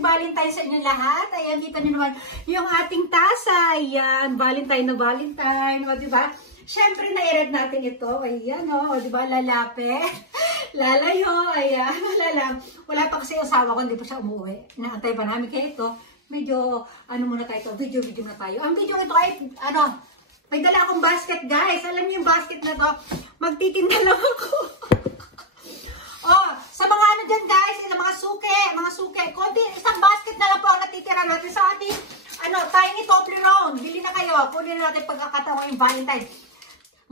Valentine sa inyo lahat. Ayan, dito nyo naman yung ating tasa. Ayan, Valentine na Valentine. O, diba? Siyempre, na-erad natin ito. Ayan, o, diba? Lalapit. Lalayo. Ayan, wala pa kasi asawa ko, hindi pa siya umuwi. Naantay pa namin. Kaya ito, medyo, ano muna tayo ito? Video muna tayo. Ang video ito ay, may dala akong basket, guys. Alam niyo yung basket na to, magtitinda lang ako. Oh, sa mga ano dyan, guys, mga suke, konti, isang basket na lang po ang natitira natin sa ating, tiny Toblerone. Bili na kayo, kunin natin pagkakataon yung Valentine.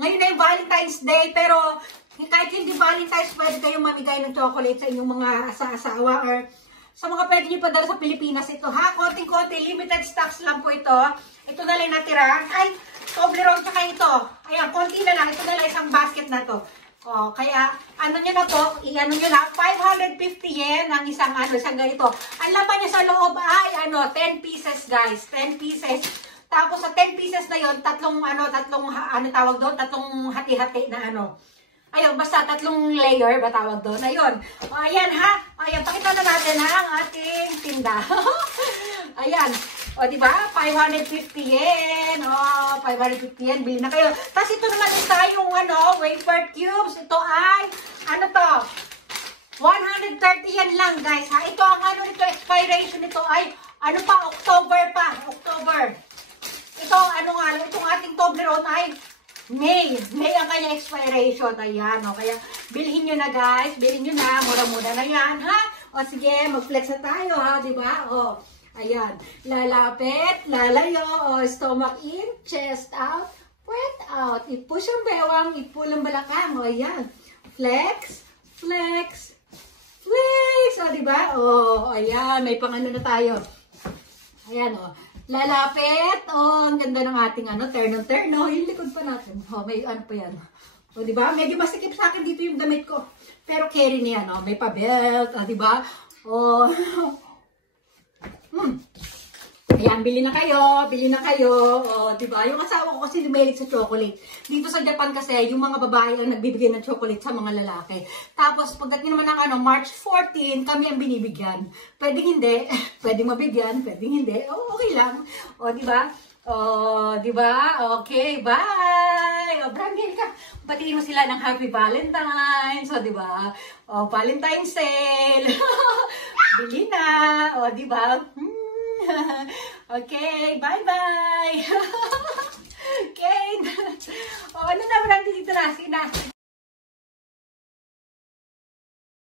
Ngayon na yung Valentine's Day, pero kahit hindi Valentine's, pwede kayong mamigay ng chocolate sa inyong mga asawa or sa mga pwede nyo padala sa Pilipinas ito, ha? Konting-konti, limited stocks lang po ito. Ito na lang natira. Ay, Toblerone tsaka ito. Ayan, konti na lang. Ito na lang isang basket na to. Oh, kaya, ano nyo na to, i-ano nyo na, 550 yen ang isang ganito. Ang laman niya sa loob ay, 10 pieces, guys. 10 pieces. Tapos sa 10 pieces na yon, tatlong hati-hati na ayun, basta tatlong layer ba tawag doon? Ayun. O, ayan ha. Ayan, pakita na natin ha, ang ating tinda. Ayan. O, diba? 550 yen. O, 550 yen. Bili na kayo. Tapos ito naman isa yung wafer cubes. Ito ay, 130 yen lang, guys. Ha? Ito ang nito, expiration nito ay, October pa. October. Ito, itong ating Toblerone ay, May ang kanya expiration. Ayan, o. Kaya, bilhin nyo na, guys. Bilhin nyo na. Mura-mura na yan, ha? O, sige, mag-flex na tayo, ha? Diba? O, ayan. Lalapit, lalayo, o, stomach in, chest out, puwet out. I-push ang bewang, i-pull ang balakang. O, ayan. Flex, flex, flex. O, diba? O, ayan. May pang-ano na tayo. Ayan, o. Lalapit. Oh, ang ganda ng ating terno. Yung likod pa natin. Oh, may pa yan. O, diba? Medyo masikip sa akin dito yung damit ko. Pero carry niya, no? May pa-belt. O, diba? Oh. Ayan, bili na kayo. O, diba? Yung asawa ko kasi lumilig sa chocolate. Dito sa Japan kasi, yung mga babae ang nagbibigay ng chocolate sa mga lalaki. Tapos, pagdating naman ng March 14, kami ang binibigyan. Pwedeng hindi. Pwedeng mabigyan. Pwedeng hindi. O, okay lang. O, diba? O, diba? Okay, bye! O, Brandil ka. Batiin mo sila ng Happy Valentine's. O, diba? O, Valentine's sale. Bili na. O, diba? Okay, bye-bye! Okay. O, ano na, Brandil dito na. Sige na.